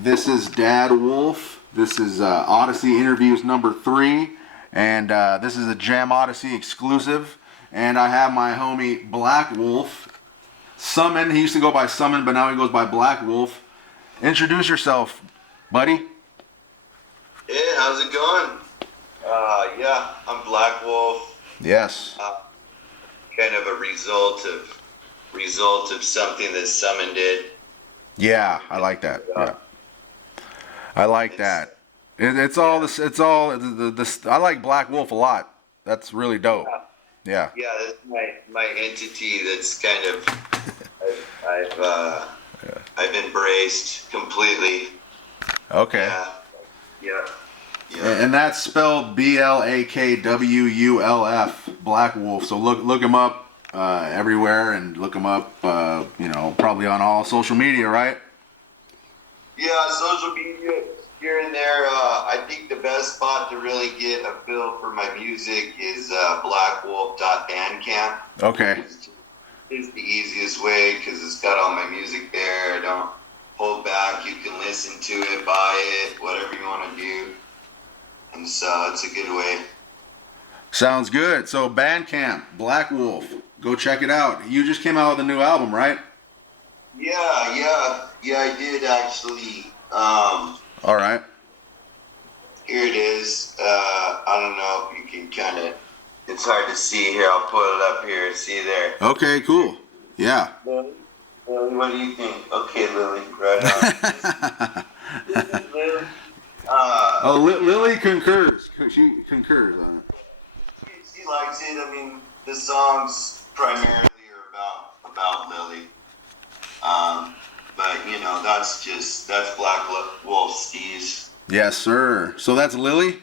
This is Dad Wolf. This is Odyssey Interviews number 3. And this is a Jam Odyssey exclusive. And I have my homie Blakwulf. Summon. He used to go by Summon, but now he goes by Blakwulf. Introduce yourself, buddy. Hey, how's it going? Yeah, I'm Blakwulf. Yes. Kind of a result of something that Summon did. Yeah, I like that. Yeah. I like that. It's all this. It's all this. I like Blakwulf a lot. That's really dope. Yeah. Yeah, that's my entity. That's kind of I've embraced completely. Okay. Yeah. And that's spelled Blakwulf, Blakwulf. So look him up everywhere, and look him up. Probably on all social media, right? Yeah, social media here and there. I think the best spot to really get a feel for my music is blackwulf.bandcamp. Okay. It's the easiest way because it's got all my music there. I don't hold back. You can listen to it, buy it, whatever you want to do. And so it's a good way. Sounds good. So Bandcamp, Blakwulf, go check it out. You just came out with a new album, right? Yeah, I did actually. All right. Here it is. I don't know if you can kind of. It's hard to see here. I'll put it up here. See there. Okay, cool. Yeah. Lily, what do you think? Okay, Lily, right on. This is Lily. Lily concurs. She concurs on it. She likes it. I mean, the songs primarily are about Lily. But that's Blakwulf Steve's. Yes, sir. So that's Lily?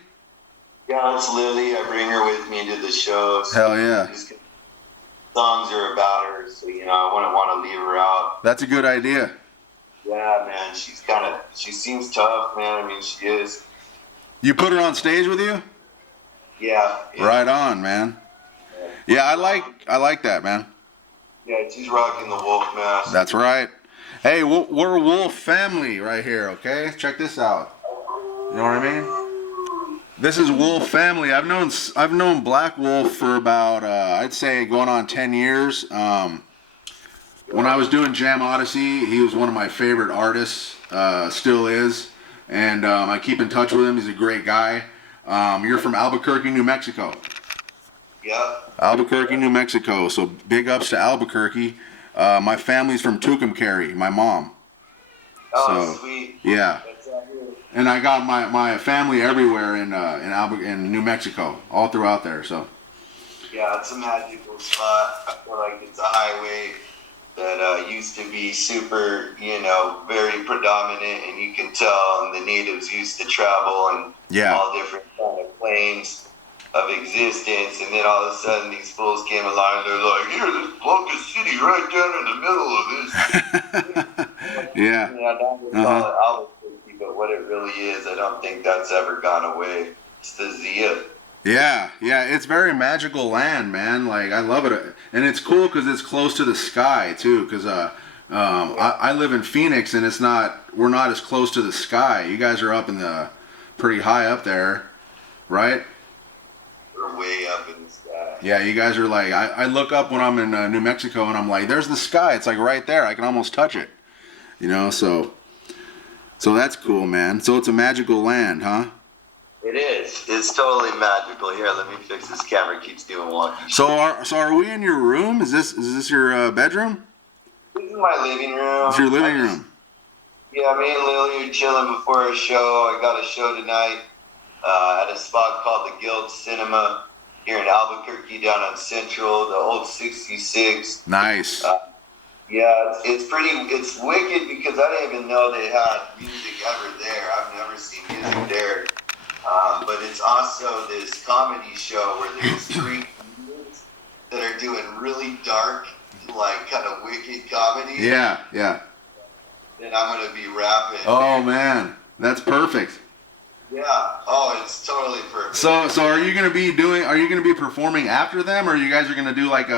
Yeah, that's Lily. I bring her with me to the shows. Hell yeah. Songs are about her, so I wouldn't want to leave her out. That's a good idea. Yeah, man, she seems tough, man. I mean, she is. You put her on stage with you? Yeah. Right on, man. Yeah, I like that, man. Yeah, she's rocking the wolf mask. That's right. Hey, we're Wolf family right here, okay? Check this out. You know what I mean? This is Wolf family. I've known Blakwulf for about I'd say going on 10 years. When I was doing Jam Odyssey, he was one of my favorite artists, still is, and I keep in touch with him. He's a great guy. You're from Albuquerque, New Mexico. Yeah. Albuquerque, New Mexico. So big ups to Albuquerque. My family's from Tucumcari, my mom. Oh, so, sweet. Yeah. And I got my family everywhere in New Mexico, all throughout there. So. Yeah, it's a magical spot. I feel like it's a highway that used to be super, very predominant, and you can tell the natives used to travel on all different kind of planes of existence, and then all of a sudden these fools came along and they're like, here, let's block a city right down in the middle of this. Yeah. Now we call it Albuquerque, but what it really is, I don't think that's ever gone away. It's the Zia. Yeah, it's very magical land, man. Like, I love it, and it's cool because it's close to the sky too. Because I live in Phoenix, and we're not as close to the sky. You guys are up in the pretty high up there, right? We're way up in the sky. Yeah, you guys are like I look up when I'm in New Mexico, and I'm like, there's the sky. It's like right there. I can almost touch it. So that's cool, man. So it's a magical land, huh? It is. It's totally magical. Here, let me fix this camera. It keeps doing wonky. So are we in your room? Is this your bedroom? This is my living room. It's your living room. Yeah, me and Lily are chilling before a show. I got a show tonight at a spot called the Guild Cinema here in Albuquerque, down on Central, the old 66. Nice. It's wicked because I didn't even know they had music ever there. I've never seen music there. But it's also this comedy show where there's 3 comedians that are doing really dark, like kind of wicked comedy. Yeah. Then I'm gonna be rapping. Oh man, that's perfect. Yeah. Oh, it's totally perfect. So are you gonna be performing after them, or you guys are gonna do like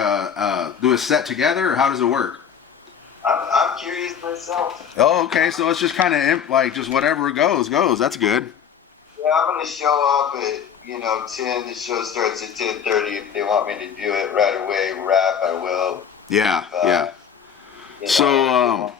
do a set together, or how does it work? I'm curious myself. Oh, okay. So it's just kind of like just whatever goes. That's good. Yeah, I'm gonna show up at 10. The show starts at 10:30. If they want me to do it right away, rap, I will. Yeah, If, yeah. So,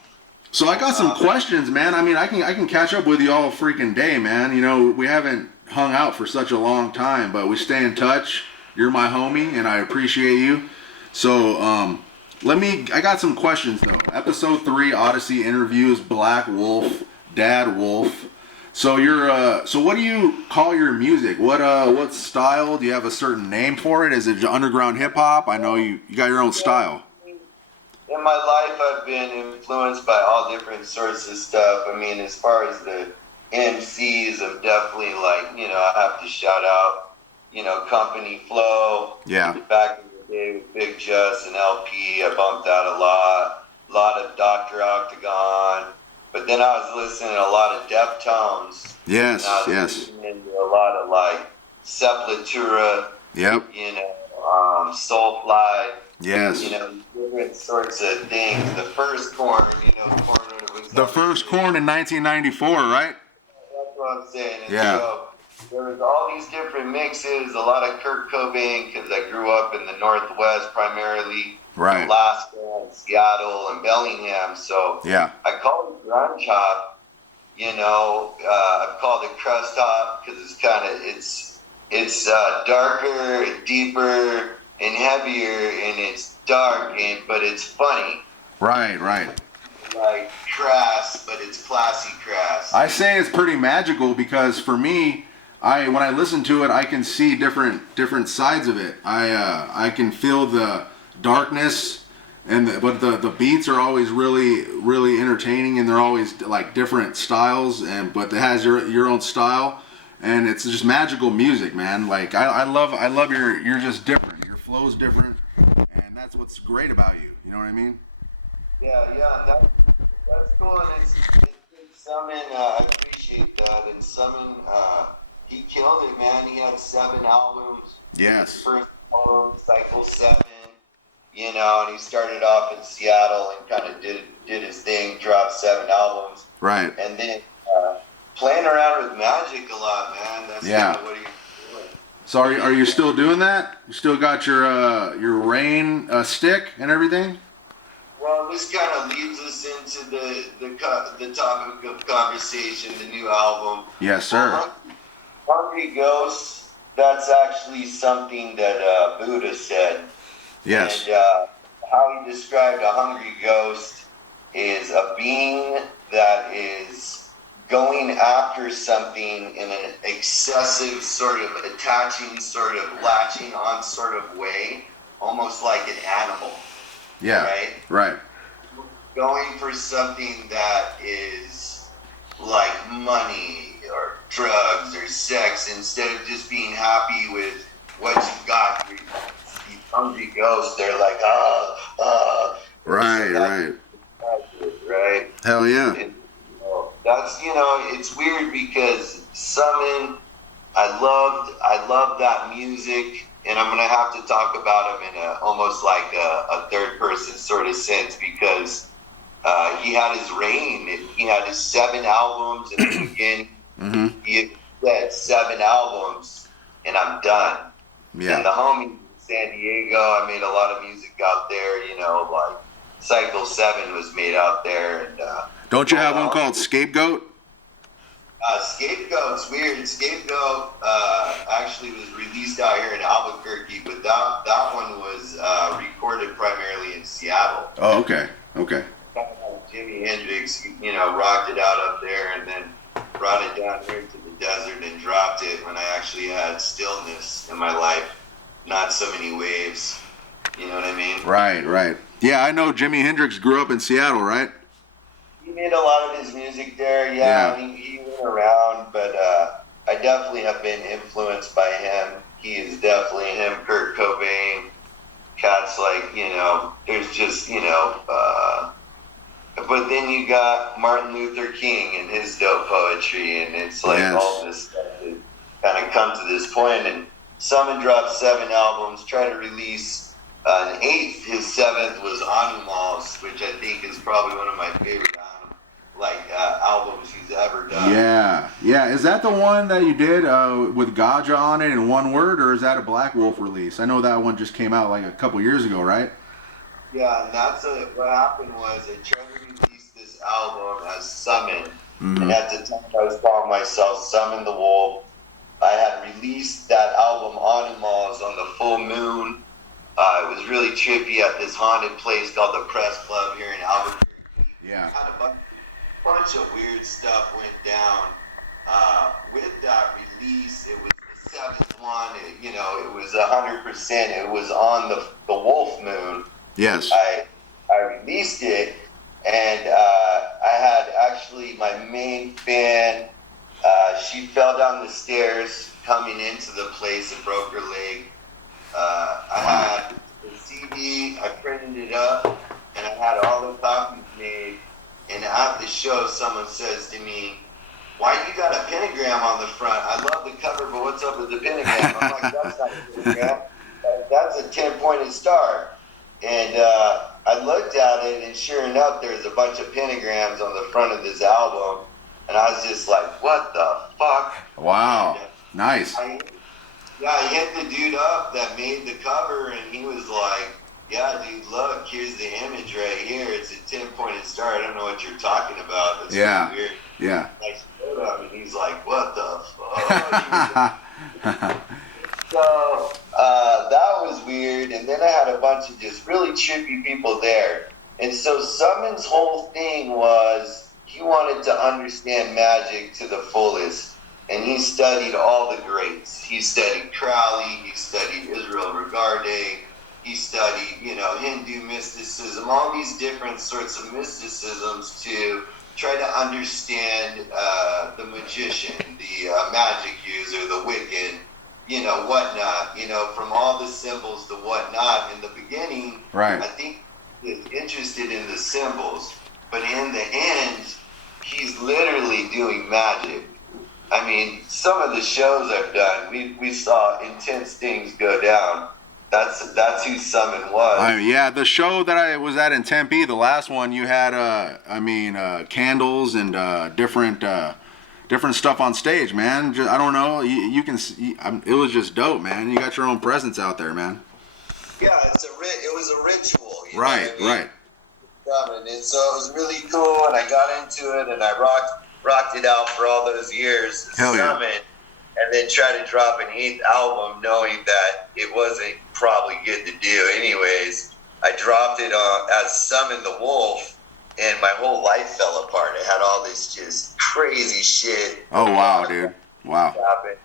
so I got some questions, man. I mean, I can catch up with you all freaking day, man. You know, we haven't hung out for such a long time, but we stay in touch. You're my homie, and I appreciate you. So, I got some questions though. Episode 3, Odyssey interviews Blakwulf, Dad Wolf. So so what do you call your music? What style? Do you have a certain name for it? Is it underground hip hop? I know you got your own style. In my life, I've been influenced by all different sorts of stuff. I mean, as far as the MCs, I'm definitely I have to shout out, Company Flow. Yeah. Back in the day with Big Just and LP, I bumped out a lot of Dr. Octagon. But then I was listening to a lot of Deftones. Yes, and I was yes. listening to a lot of Sepultura. Yep. Soulfly. Yes. Different sorts of things. The first Corn, Corn was the first Corn in 1994, right? That's what I'm saying. And yeah. So there was all these different mixes, a lot of Kurt Cobain, because I grew up in the Northwest primarily. Right. Alaska and Seattle and Bellingham. So yeah. I call it grunge hop. I've called it crust hop because it's darker, deeper, and heavier, and it's dark, but it's funny. Right. Like crass, but it's classy crass. I say it's pretty magical because for me, when I listen to it, I can see different sides of it. I can feel the darkness, but the beats are always really entertaining, and they're always like different styles, but it has your own style, and it's just magical music, man. Like I love you're just different. Flow's different, and that's what's great about you. You know what I mean? Yeah, that's cool. And it's Summon. I appreciate that. And Summon, he killed it, man. He had 7 albums. Yes. First album, Cycle 7. And he started off in Seattle and kind of did his thing. Dropped 7 albums. Right. And then playing around with Magic a lot, man. That's kind of what he. So are you still doing that? You still got your rain stick and everything? Well, this kind of leads us into the topic of conversation, the new album. Yes, sir. Hungry Ghost. That's actually something that Buddha said. Yes. And how he described a hungry ghost is a being that is going after something in an excessive sort of attaching, sort of latching on sort of way, almost like an animal. Yeah. Right. Going for something that is like money or drugs or sex instead of just being happy with what you got. These hungry ghosts, they're like, Right. Right. Hell yeah. That's it's weird because Summon, I love that music, and I'm gonna have to talk about him in almost like a third person sort of sense because he had his reign. He had his 7 albums in the beginning. Mm-hmm. He said 7 albums, and I'm done. Yeah. And the homie in San Diego, I made a lot of music out there. Like Cycle 7 was made out there, and. Don't you have one called Scapegoat? Scapegoat's weird. Scapegoat actually was released out here in Albuquerque, but that one was recorded primarily in Seattle. Oh, okay. Jimi Hendrix, rocked it out up there and then brought it down here to the desert and dropped it when I actually had stillness in my life, not so many waves. You know what I mean? Right. Yeah, I know Jimi Hendrix grew up in Seattle, right? He made a lot of his music there, yeah. He went around, but I definitely have been influenced by him. He is definitely him, Kurt Cobain, cats like, there's just, but then you got Martin Luther King and his dope poetry, and it's like all this stuff that kind of come to this point. And Summon dropped 7 albums, try to release An eighth, his seventh was Animals, which I think is probably one of my favorite albums he's ever done. Yeah, yeah. Is that the one that you did with Gaja on it in one word, or is that a Blakwulf release? I know that one just came out like a couple years ago, right? Yeah, and what happened was I tried to release this album as Summon, and at the time I was calling myself Summon the Wolf. I had released that album Animals on the full moon. It was really trippy at this haunted place called the Press Club here in Albuquerque. Yeah. Had a bunch of weird stuff went down. With that release, it was the seventh one. It was 100%. It was on the Wolf Moon. Yes. I released it, and I had actually my main fan. She fell down the stairs coming into the place and broke her leg. I had the CD, I printed it up, and I had all the copies made. And at the show, someone says to me, "Why you got a pentagram on the front? I love the cover, but what's up with the pentagram?" I'm like, "That's not a pentagram. That's a 10-pointed star." And I looked at it, and sure enough, there's a bunch of pentagrams on the front of this album. And I was just like, "What the fuck?" Wow. And, Nice. I hit the dude up that made the cover, and he was like, "Yeah, dude, look, here's the image right here. It's a 10-pointed star. I don't know what you're talking about. That's Yeah. really weird." Yeah. I showed him, and he's like, "What the fuck?" So that was weird. And then I had a bunch of just really trippy people there. And so Summon's whole thing was he wanted to understand magic to the fullest. And he studied all the greats. He studied Crowley. He studied Israel Regardie. He studied, Hindu mysticism, all these different sorts of mysticisms to try to understand the magician, the magic user, the Wiccan, whatnot, from all the symbols to whatnot. In the beginning, Right. I think he was interested in the symbols, but in the end, he's literally doing magic. I mean, some of the shows I've done, we saw intense things go down. That's who Summon was. Yeah, the show that I was at in Tempe, the last one, you had, candles and different stuff on stage, man. I don't know. You can see, it was just dope, man. You got your own presence out there, man. Yeah, it was a ritual. Right, right. And so it was really cool, and I got into it, and I rocked it out for all those years. Hell yeah. Summon, and then try to drop an 8th album knowing that it wasn't probably good to do anyways. I dropped it as Summon the Wolf, and my whole life fell apart. I had all this just crazy shit. Oh, wow, dude. Wow. Happened.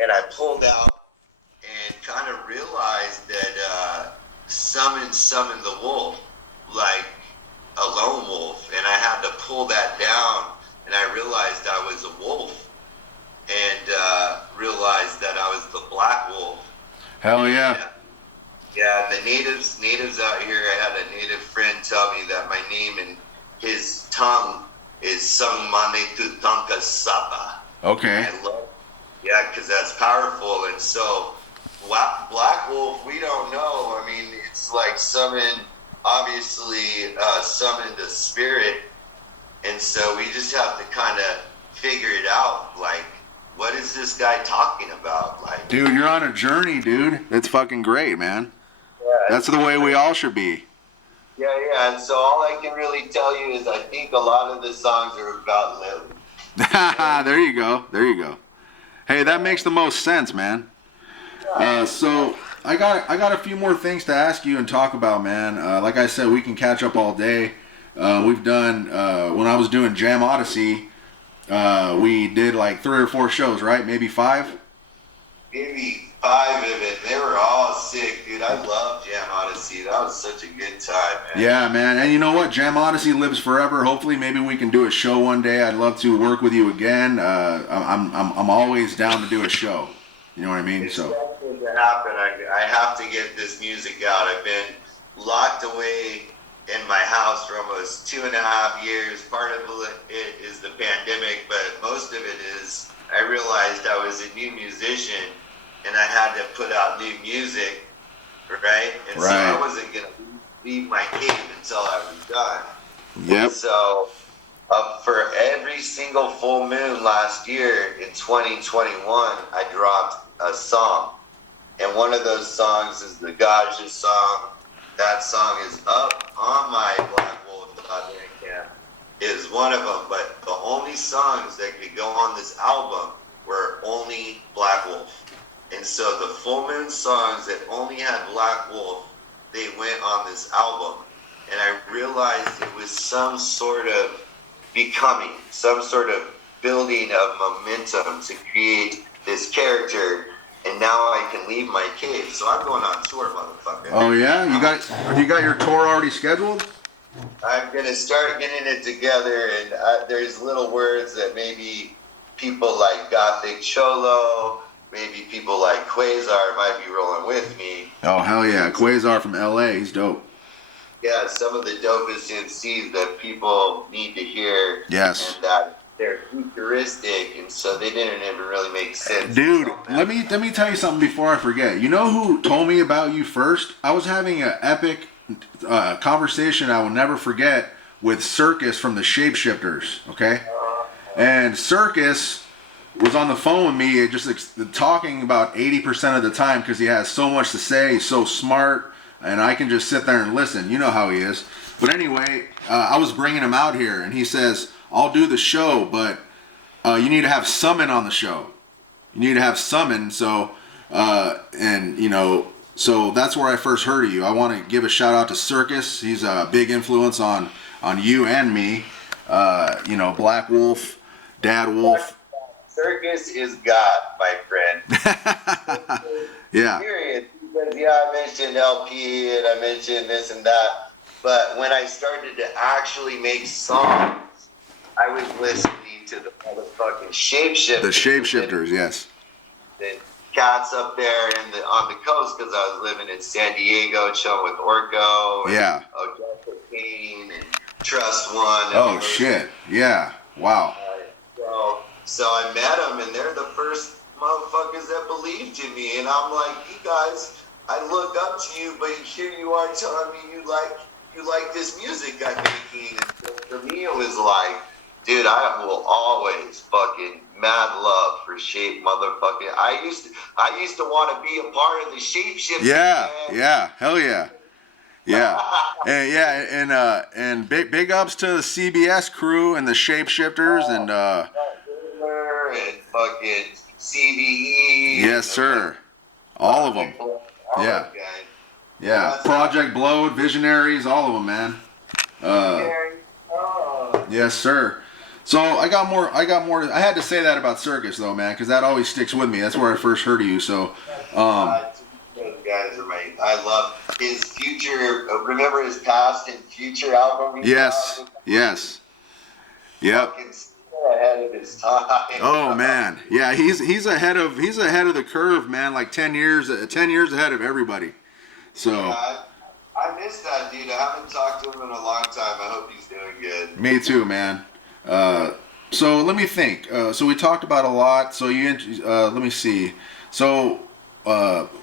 And I pulled out and kind of realized that Summon the Wolf, like a lone wolf, and I had to pull that down, and I realized I was a wolf, and realized that I was the Blakwulf. Hell yeah. Yeah, the natives out here, I had a native friend tell me that my name in his tongue is Sangmane Tutanka Sapa. Okay. Yeah, because that's powerful. And so Blakwulf, we don't know. I mean, it's like obviously summoned a spirit. And so we just have to kind of figure it out. Like, what is this guy talking about? Like, dude, you're on a journey, dude. It's fucking great, man. Yeah, that's the way we all should be. Yeah. And so all I can really tell you is I think a lot of the songs are about Lily. There you go. Hey, that makes the most sense, man. So I got a few more things to ask you and talk about, man. Like I said, we can catch up all day. We've done when I was doing Jam ODDyssey, we did like 3 or 4 shows, right? Maybe 5. Maybe 5 of it. They were all sick, dude. I love Jam ODDyssey. That was such a good time, man. Yeah, man. And you know what? Jam ODDyssey lives forever. Hopefully, maybe we can do a show one day. I'd love to work with you again. I'm always down to do a show. You know what I mean? It's definitely to happen. I have to get this music out. I've been locked away in my house for almost 2.5 years. Part of it is the pandemic, but most of it is I realized I was a new musician and I had to put out new music right? And so Right. I wasn't gonna leave my cave until I was done. Yep. So for every single full moon last year in 2021, I dropped a song. And one of those songs is the Gajah song. That song is up on my Blakwulf Bandcamp. Is one of them, but the only songs that could go on this album were only Blakwulf. And so the full moon songs that only had Blakwulf, they went on this album. And I realized it was some sort of becoming, some sort of building of momentum to create this character. And now I can leave my cave. So I'm going on tour, motherfucker. Oh yeah, you got your tour already scheduled? I'm gonna start getting it together, and there's little words that maybe people like Gothic Cholo, maybe people like Quasar might be rolling with me. Oh hell yeah, Quasar from LA, he's dope. Yeah, some of the dopest MCs that people need to hear. Yes. And that they're futuristic, and so they didn't even really make sense. Dude, let me tell you something before I forget. You know who told me about you first? I was having an epic conversation I will never forget with Circus from the Shapeshifters, okay? And Circus was on the phone with me just talking about 80% of the time because he has so much to say, he's so smart, and I can just sit there and listen. You know how he is. But anyway, I was bringing him out here, and he says, I'll do the show, but you need to have Summon on the show. You need to have Summon, so, and, you know, so that's where I first heard of you. I want to give a shout out to Circus. He's a big influence on you and me. You know, Blakwulf, Dad Wolf. Circus is God, my friend. Yeah. Period. Because, yeah, I mentioned LP and I mentioned this and that. But when I started to actually make songs, I was listening to the motherfucking Shapeshifters. The Shapeshifters, yes. The cats up there on the coast, because I was living in San Diego, chilling with Orko. And Yeah. Odessa Kane and Trust One. And Oh, shit. Yeah. Wow. So I met them, and they're the first motherfuckers that believed in me. And I'm like, you guys, I look up to you, but here you are telling me you like this music I'm making. And so for me, it was like, dude, I will always fucking mad love for Shape motherfucking. I used to want to be a part of the Shapeshifter. Yeah, man. yeah, hell yeah. Yeah. And big ups to the CBS crew and the Shapeshifters and And fucking CBE. yes, sir. All of them. Yeah. Yeah. Project Blowed, Visionaries, all of them, man. Yes, sir. So I got more. I had to say that about Circus though, man, because that always sticks with me. That's where I first heard of you. So, those guys are my. I love his future. Remember his past and future album? yes, yes, yep. Ahead of his time. Oh man, yeah, he's ahead of the curve, man. Like 10 years ahead of everybody. So. Yeah, I miss that dude. I haven't talked to him in a long time. I hope he's doing good. Me too, man. So let me think. So we talked about a lot. So let me see. So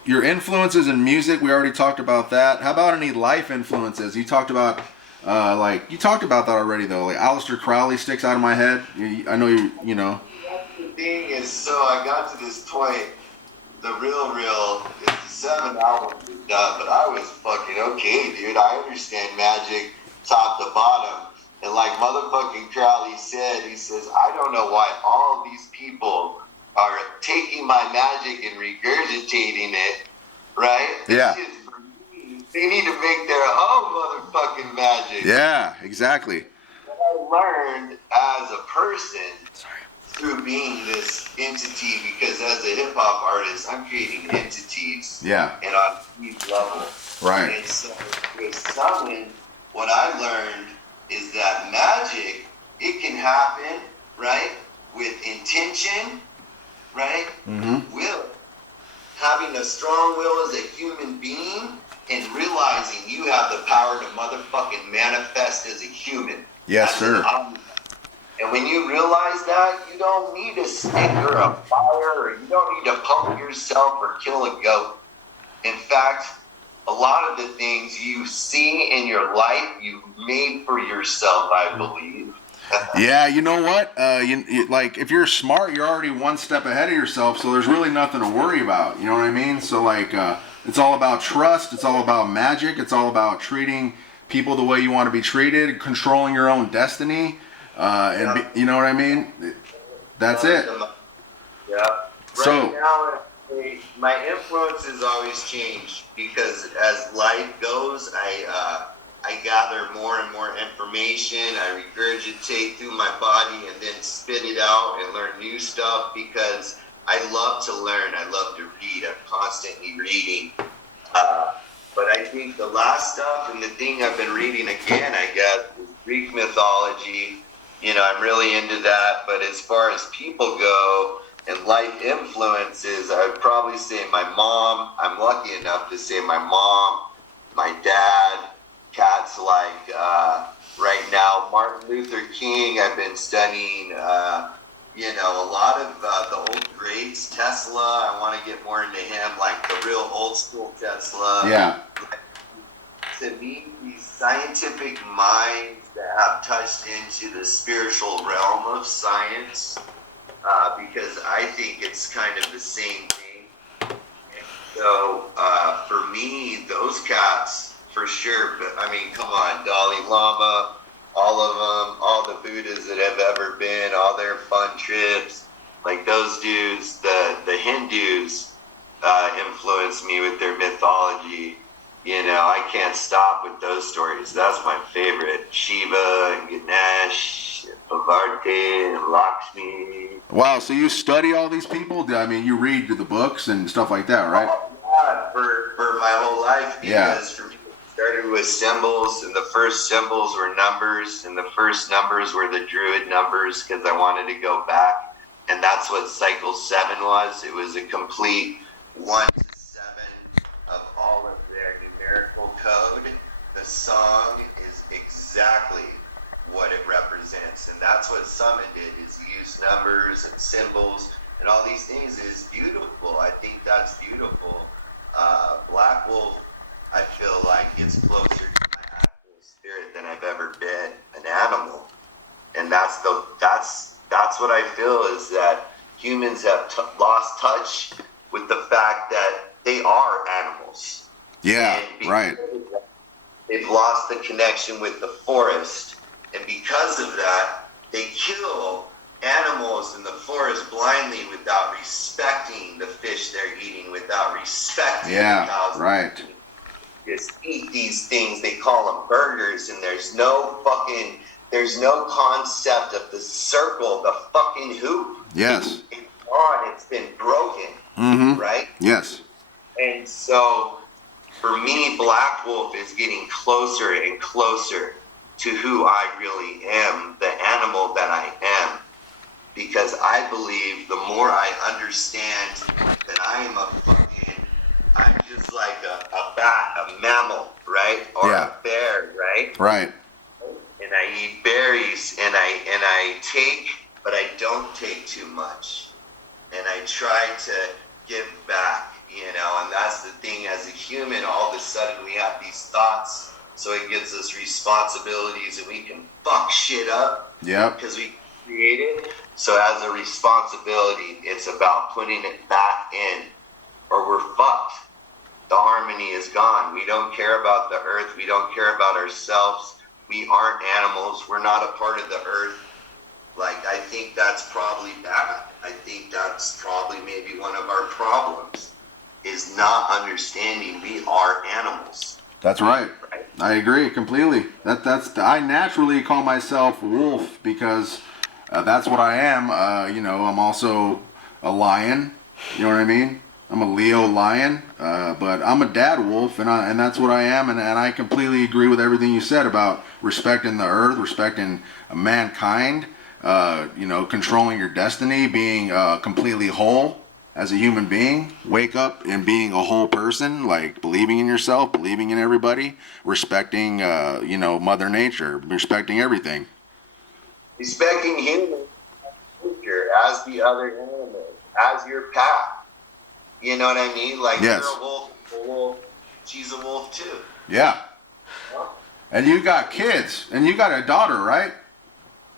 your influences in music, we already talked about that. How about any life influences? You talked about you talked about that already though. Like Aleister Crowley sticks out of my head. I know you know. The thing is, so I got to this point. The real is the 7 albums is done, but I was fucking okay, dude. I understand magic top to bottom. And like motherfucking Crowley said, he says, I don't know why all these people are taking my magic and regurgitating it, right? Yeah. They need to make their own motherfucking magic. Yeah, exactly. What I learned as a person through being this entity, because as a hip hop artist, I'm creating entities. Yeah. And on each level. Right. And so with Summon, what I learned is that magic, it can happen, right? With intention, right? Mm-hmm. Will. Having a strong will as a human being and realizing you have the power to motherfucking manifest as a human. Yes, sir. And when you realize that, you don't need a stick or a fire, or you don't need to pump yourself or kill a goat. In fact, a lot of the things you see in your life, you've made for yourself, I believe. Yeah, you know what? Like if you're smart, you're already one step ahead of yourself, so there's really nothing to worry about. You know what I mean? So like, it's all about trust. It's all about magic. It's all about treating people the way you want to be treated, controlling your own destiny, you know what I mean? That's it. Yeah. So, right now, my influence has always changed because as life goes, I gather more and more information. I regurgitate through my body and then spit it out and learn new stuff because I love to learn. I love to read. I'm constantly reading. But I think the last stuff and the thing I've been reading again, I guess, is Greek mythology. You know, I'm really into that. But as far as people go and life influences, I would probably say my mom. I'm lucky enough to say my mom, my dad, cats like right now Martin Luther King. I've been studying, you know, a lot of the old greats. Tesla, I want to get more into him, like the real old school Tesla. yeah. To me, these scientific minds that have touched into the spiritual realm of science, because I think it's kind of the same thing. And so for me, those cats, for sure. But I mean, come on, Dalai Lama, all of them, all the Buddhas that have ever been, all their fun trips, like those dudes, the Hindus influenced me with their mythology. You know, I can't stop with those stories. That's my favorite. Shiva and Ganesh, Bhavarte and Lakshmi. Wow, so you study all these people? I mean, you read the books and stuff like that, right? Oh, yeah, for my whole life, because for me, it started with symbols, and the first symbols were numbers, and the first numbers were the Druid numbers because I wanted to go back, and that's what Cycle 7 was. It was a complete 1 to 7 of all of their numerical code. The song is exactly what it represents, and that's what Summon did, is use numbers and symbols and all these things. Is beautiful. I think that's beautiful. Blakwulf, I feel like gets closer to my actual spirit than I've ever been an animal, and that's what I feel, is that humans have lost touch with the fact that they are animals. Yeah, right. They've lost the connection with the forest, and because of that, they kill animals in the forest blindly without respecting the fish they're eating, without respecting the cows. Right. Just eat these things. They call them burgers, and there's no concept of the circle, the fucking hoop. Yes. It's gone. It's been broken. Mm-hmm. Right? Yes. And so, for me, Blakwulf is getting closer and closer to who I really am, the animal that I am. Because I believe the more I understand that I'm just like a bat, a mammal, right? Or a bear, right? Right. And I eat berries, and I take, but I don't take too much. And I try to give back, you know, and that's the thing. As a human, all of a sudden we have these thoughts, so it gives us responsibilities, and we can fuck shit up. Yep. Because we created. So as a responsibility, it's about putting it back in, or we're fucked. The harmony is gone. We don't care about the earth. We don't care about ourselves. We aren't animals. We're not a part of the earth. Like, I think that's probably bad. I think that's probably maybe one of our problems, is not understanding we are animals. That's right. I agree completely. I naturally call myself wolf because that's what I am. You know, I'm also a lion. You know what I mean? I'm a Leo lion, but I'm a dad wolf, and that's what I am. And I completely agree with everything you said about respecting the earth, respecting mankind. You know, controlling your destiny, being completely whole as a human being. Wake up and being a whole person, like believing in yourself, believing in everybody, respecting, you know, Mother Nature, respecting everything. Respecting human nature as the other animals, as your path. You know what I mean? Like, yes. You're a wolf, she's a wolf too. Yeah. Huh? And you got kids, and you got a daughter, right?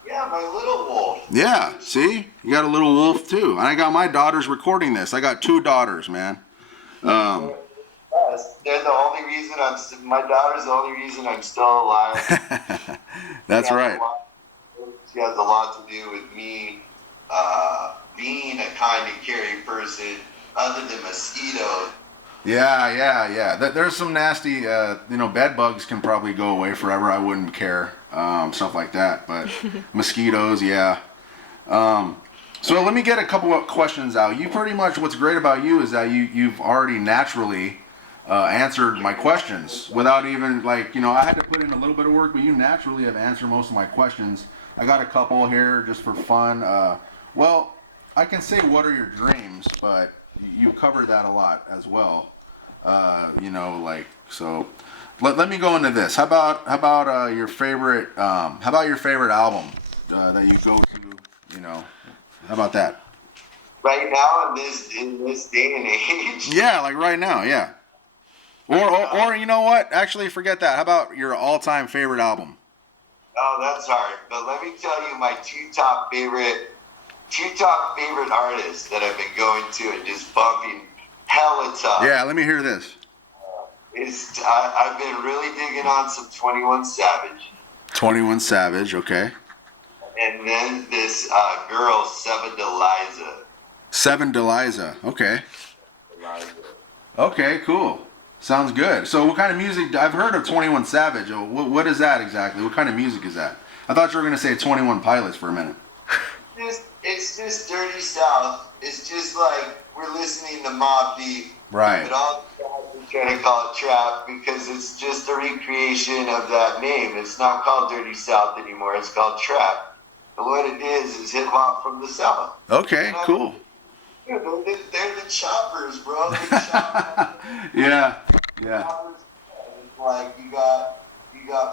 Yeah, my little wolf. Yeah. See, you got a little wolf too. And I got my daughters recording this. I got 2 daughters, man. Yes, they're the only reason my daughter's the only reason I'm still alive. That's right. She has a lot to do with me being a kind and caring person other than mosquitoes. Yeah. There's some nasty, bed bugs can probably go away forever. I wouldn't care, stuff like that. But mosquitoes, yeah. So let me get a couple of questions out. You pretty much, what's great about you is that you've already naturally answered my questions without even I had to put in a little bit of work, but you naturally have answered most of my questions. I got a couple here just for fun. Well, I can say what are your dreams, but you covered that a lot as well. So let me go into this. How about your favorite album that you go to, how about that? Right now in this day and age. Yeah, like right now, yeah. Or you know what? Actually, forget that. How about your all-time favorite album? Oh, that's hard. But let me tell you my two top favorite artists that I've been going to and just bumping hella tough. Yeah, let me hear this. I've been really digging on some 21 Savage. 21 Savage, okay. And then this girl, Seven Deliza. Seven Deliza, okay. Okay, cool. Sounds good. So what kind of music? I've heard of 21 Savage. What is that exactly? What kind of music is that? I thought you were going to say 21 Pilots for a minute. It's just Dirty South. It's just like we're listening to Mobb Deep. Right. But all the guys are trying to call it trap because it's just a recreation of that name. It's not called Dirty South anymore. It's called trap. And what it is hip hop from the South. Okay, cool. Dude, they're the choppers, bro. They chop. Yeah. It's like you got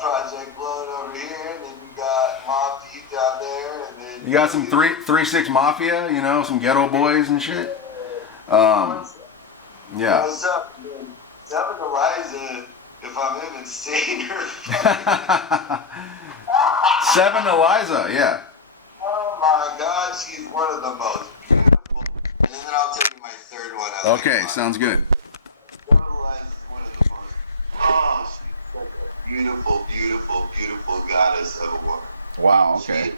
Project Blood over here, and then you got Mobb Deep down there, and then you got some 3-6 Mafia, some Ghetto Boys and shit. Yeah. What's up, man? Seven Eliza, if I'm even saying her. Seven Eliza, yeah. Oh my God, she's one of the most beautiful. And then I'll tell you my third one. Okay, sounds good. Seven Eliza is one of the most. Oh, she's such a beautiful, beautiful, beautiful goddess of a woman. Wow. Okay.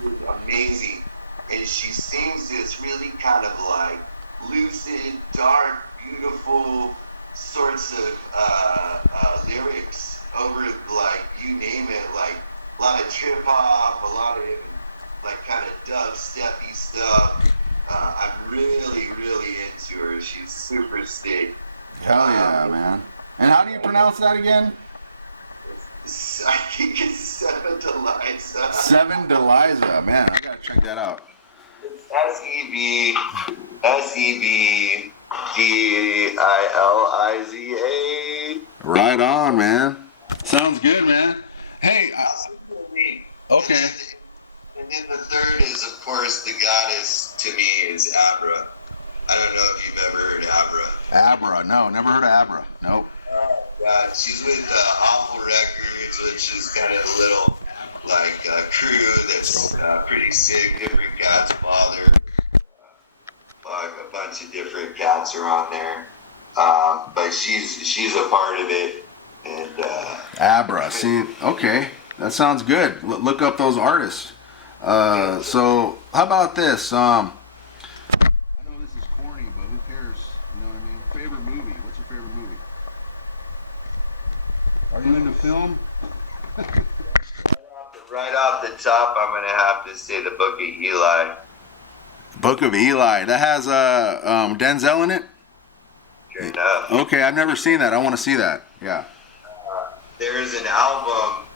She is amazing, and she sings this really kind of like lucid, dark, beautiful sorts of lyrics over like you name it, like a lot of trip hop, a lot of like kind of dubsteppy stuff. I'm really, really into her. She's super sick. Hell yeah, man. And how do you pronounce that again? I think it's Seven Deliza. Seven Deliza, man. I gotta check that out. It's SEVDILIZA. Right on, man. Sounds good, man. Hey, okay. And then the third is, of course, the goddess to me is Abra. I don't know if you've ever heard Abra. Abra, no, never heard of Abra. Nope. God, she's with Awful Records, which is kind of a little crew that's pretty sick. Different God's Father. A bunch of different cats are on there, but she's a part of it. And Abra, see, okay, that sounds good. Look up those artists. So how about this? I know this is corny, but who cares? You know what I mean? Favorite movie? What's your favorite movie? Are you into film? right off the top, I'm gonna have to say the Book of Eli. Book of Eli. That has Denzel in it? Sure enough. Okay, I've never seen that. I want to see that. Yeah. There's an album.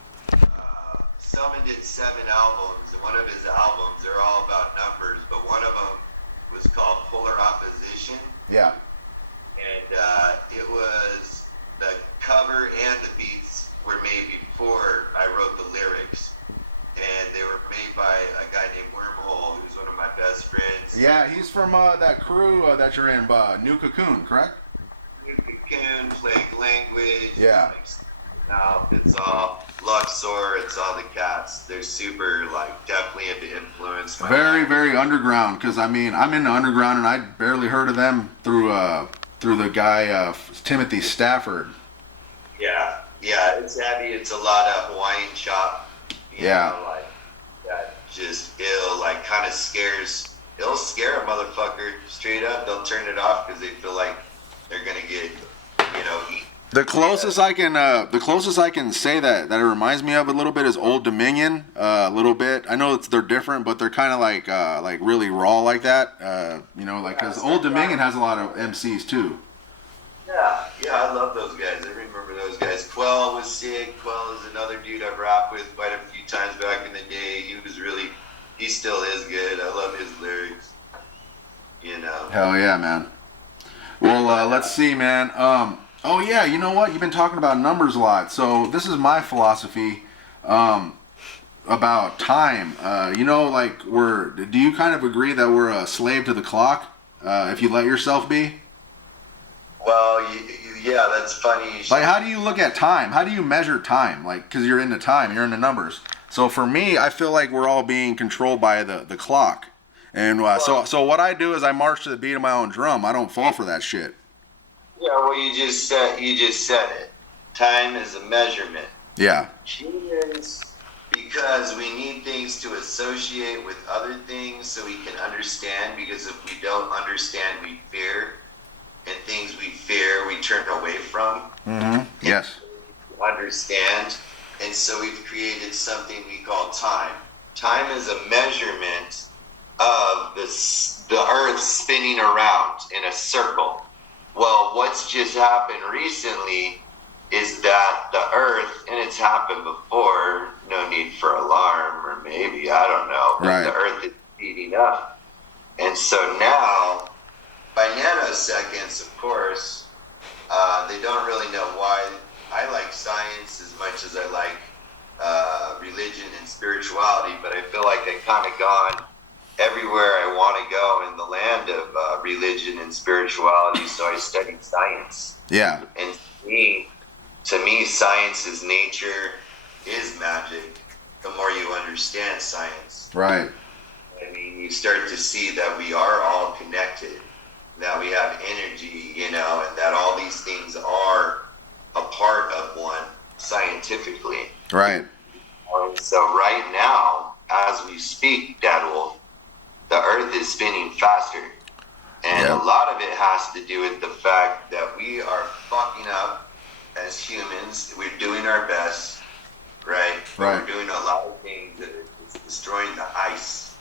Someone did 7 albums, and one of his albums, they're all about numbers, but one of them was called Polar Opposition. Yeah. And it was the cover and the beats were made before I wrote the lyrics. And they were made by a guy named Wormhole, who's one of my best friends. Yeah, he's from that crew that you're in, New Cocoon, correct? New Cocoon, Cocoon, Plague Language. Yeah. Like, now it's all Luxor. It's all the cats. They're super definitely into influence. Very, very underground. Because I mean, I'm in the underground, and I barely heard of them through the guy Timothy Stafford. Yeah, it's heavy. It's a lot of Hawaiian chop. You know, that just kind of scares. It'll scare a motherfucker straight up. They'll turn it off because they feel like they're gonna get, eat. The closest I can say that it reminds me of a little bit is Old Dominion. A little bit. I know they're different, but they're kind of like really raw like that. Because Old Dominion has a lot of MCs too. Yeah, I love those guys. I remember those guys. Quell was sick. Quell is another dude I've rapped with quite a few times back in the day. He still is good. I love his lyrics. Hell yeah, man. Well, let's see, man. Oh yeah, you know what? You've been talking about numbers a lot. So this is my philosophy about time. Do you kind of agree that we're a slave to the clock if you let yourself be? Well, yeah, that's funny. Like, how do you look at time? How do you measure time? Like, because you're into time, you're into numbers. So for me, I feel like we're all being controlled by the clock. And so what I do is I march to the beat of my own drum. I don't fall for that shit. Yeah, well, you just said it. Time is a measurement. Yeah. Humans, because we need things to associate with other things so we can understand. Because if we don't understand, we fear. And things we fear, we turn away from. Mm-hmm. Yes. Understand. And so we've created something we call time. Time is a measurement of the Earth spinning around in a circle. Well, what's just happened recently is that the Earth, and it's happened before, no need for alarm, or maybe, I don't know, but the Earth is speeding up. And so now, by nanoseconds, of course, they don't really know why. I like science as much as I like religion and spirituality, but I feel like I've kind of gone everywhere I want to go in the land of religion and spirituality, so I studied science. Yeah. And to me, science is nature, is magic, the more you understand science. Right. I mean, you start to see that we are all connected, that we have energy, and that all these things are a part of one scientifically. Right. And so right now, as we speak, Dad Wolf, the Earth is spinning faster. And a lot of it has to do with the fact that we are fucking up as humans. We're doing our best, right? Right. We're doing a lot of things that is destroying the ice.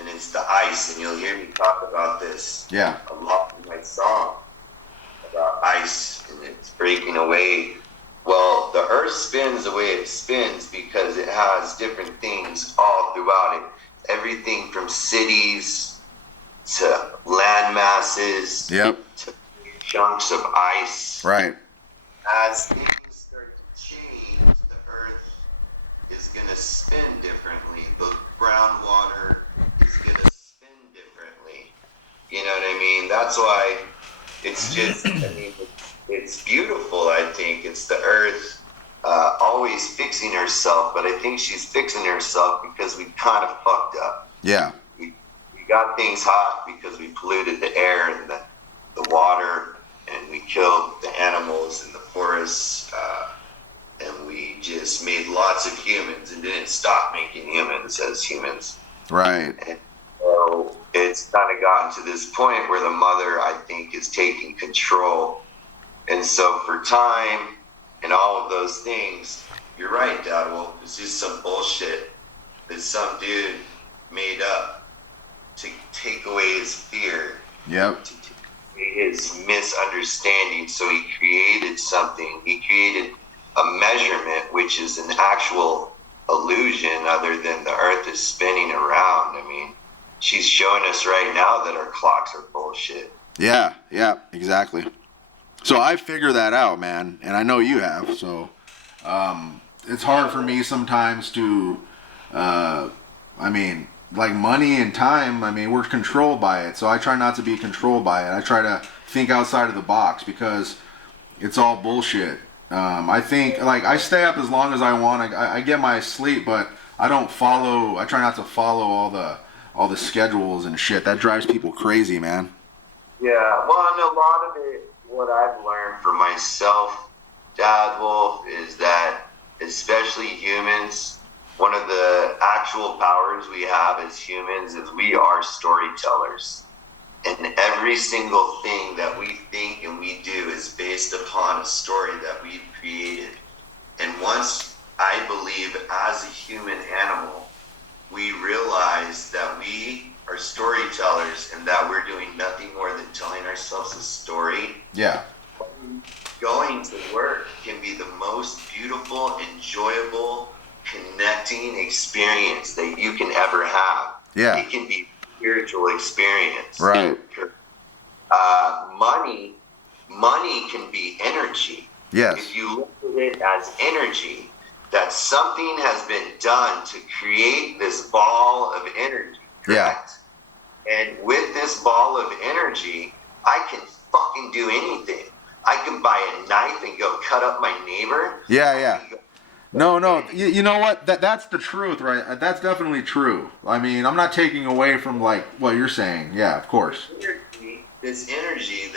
And it's the ice, and you'll hear me talk about this a lot in my song about ice, and it's breaking away. Well, the Earth spins the way it spins because it has different things all throughout it. Everything from cities to land masses to chunks of ice. Right. As things start to change, the Earth is going to spin differently. The groundwater is going to spin differently. You know what I mean? That's why it's just, it's beautiful, I think. It's the Earth always fixing herself, but I think she's fixing herself because we kind of fucked up. Yeah. We got things hot because we polluted the air and the water, and we killed the animals in the forests, and we just made lots of humans and didn't stop making humans as humans. Right. And so it's kind of gotten to this point where the mother, I think, is taking control. And so for time and all of those things, you're right, Dad Wolf. It's just some bullshit that some dude made up to take away his fear. Yep. To take away his misunderstanding. So he created something. He created a measurement, which is an actual illusion other than the Earth is spinning around. I mean, she's showing us right now that our clocks are bullshit. Yeah, exactly. So I figured that out, man, and I know you have. So it's hard for me sometimes to, like money and time, we're controlled by it. So I try not to be controlled by it. I try to think outside of the box because it's all bullshit. I think like I stay up as long as I want. I get my sleep, but I don't follow. I try not to follow all the schedules and shit. That drives people crazy, man. Yeah, well, and a lot of it, what I've learned for myself, Dad Wolf, is that especially humans, one of the actual powers we have as humans is we are storytellers. And every single thing that we think and we do is based upon a story that we've created. And once, I believe, as a human animal, we realize that we are storytellers and that we're doing nothing more than telling ourselves a story. Yeah. Going to work can be the most beautiful, enjoyable, connecting experience that you can ever have. Yeah. It can be a spiritual experience. Right. Money can be energy. Yes. If you look at it as energy, that something has been done to create this ball of energy. Correct? Yeah. And with this ball of energy, I can fucking do anything. I can buy a knife and go cut up my neighbor. Yeah. No. You know what? That's the truth, right? That's definitely true. I mean, I'm not taking away from like what you're saying. Yeah, of course. This energy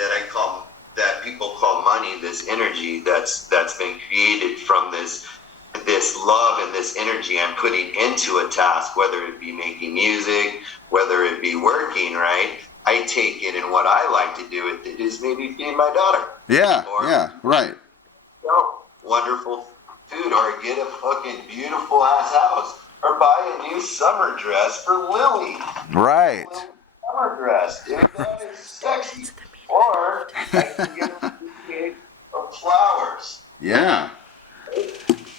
that people call money, this energy that's been created from this love and this energy I'm putting into a task, whether it be making music, whether it be working, right? I take it, and what I like to do with it is maybe feed my daughter. Yeah, right. Wonderful food, or get a fucking beautiful ass house, or buy a new summer dress for Lily. Right. Summer dress, dude, that is sexy. Or I can get a bouquet of flowers. Yeah.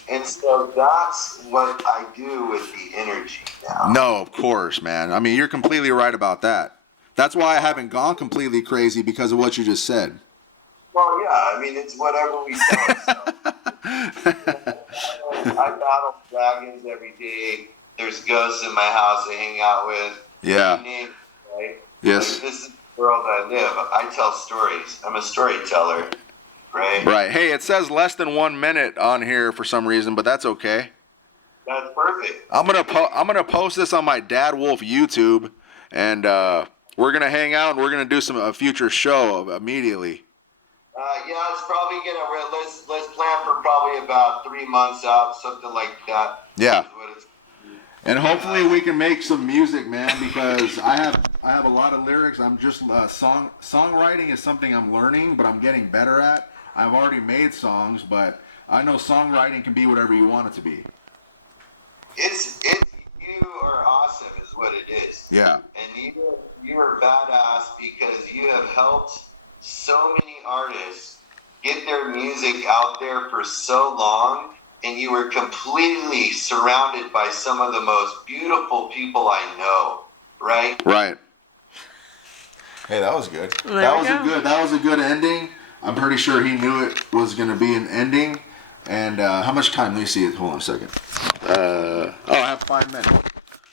And so that's what I do with the energy now. No, of course, man. I mean, you're completely right about that. That's why I haven't gone completely crazy, because of what you just said. Well, yeah, I mean, it's whatever we tell ourselves. I battle dragons every day. There's ghosts in my house I hang out with. Yeah. Name, right? Yes. Like, this is the world I live. I tell stories. I'm a storyteller, right? Right. Hey, it says less than 1 minute on here for some reason, but that's okay. That's perfect. I'm gonna post this on my Dad Wolf YouTube, and we're gonna hang out and we're gonna do a future show immediately. Yeah, it's probably gonna let's plan for probably about 3 months out, something like that. Yeah. And hopefully we can make some music, man, because I have a lot of lyrics. I'm just songwriting is something I'm learning, but I'm getting better at. I've already made songs, but I know songwriting can be whatever you want it to be. It's you are awesome is what it is. Yeah. And you are badass because you have helped so many artists get their music out there for so long, and you were completely surrounded by some of the most beautiful people I know, right? Right. Hey, that was good. That was a good ending. I'm pretty sure he knew it was going to be an ending. And how much time? Let me see it. Hold on a second. I have 5 minutes.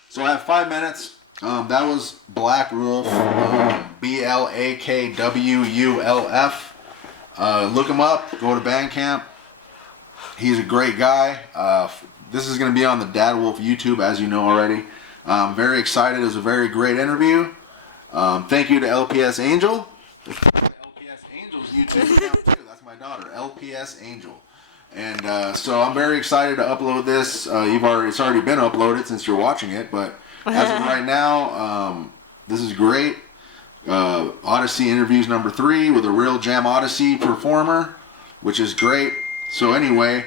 So I have 5 minutes. That was Blakwulf, Blakwulf. Look him up. Go to Bandcamp. He's a great guy. This is going to be on the Dad Wolf YouTube, as you know already. I'm very excited. It was a very great interview. Thank you to LPS Angel. LPS Angel's YouTube account too. That's my daughter, LPS Angel. And so I'm very excited to upload this. It's already been uploaded since you're watching it, but as of right now, this is great. ODDyssey interviews number 3 with a real Jam Odyssey performer, which is great. So anyway,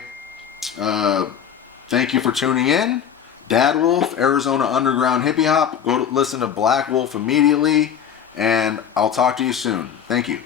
thank you for tuning in. Dad Wolf, Arizona Underground Hippie Hop. Go listen to Blakwulf immediately, and I'll talk to you soon. Thank you.